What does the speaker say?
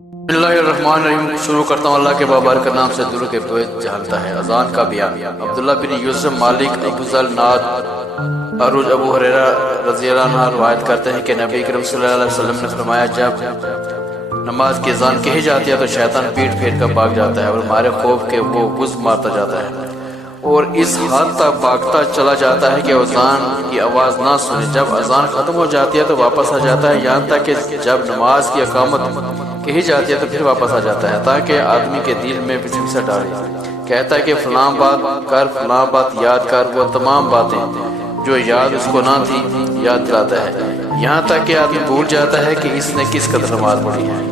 بسم اللہ الرحمن الرحیم۔ شروع کرتا ہوں اللہ کے بابرکت نام سے درود کے بوئے جھالتا ہے۔ اذان کا بیان۔ عبداللہ بن یوسف مالک ابو ذر ناد عروج ابو ہریرہ رضی اللہ عنہ روایت کرتے ہیں کہ نبی کریم صلی اللہ علیہ وسلم نے فرمایا، جب نماز کی اذان کہی جاتی ہے تو شیطان پیٹ پھیر کر بھاگ جاتا ہے اور ہمارے خوف کے وہ گز مارتا جاتا ہے اور اس حد تک بھاگتا چلا جاتا ہے کہ اذان کی آواز نہ سنے۔ جب اذان ختم ہو جاتی ہے تو واپس آ جاتا ہے، یہاں تک کہ جب نماز کی اقامت کہی جاتی ہے تو پھر واپس آ جاتا ہے، تاکہ آدمی کے دل میں وسوسہ ڈالے۔ کہتا ہے کہ فلاں بات کر، فلاں بات یاد کر، وہ تمام باتیں جو یاد اس کو نہ تھی یاد دلاتا ہے، یہاں تک کہ آدمی بھول جاتا ہے کہ اس نے کس قدر نماز پڑھی ہے۔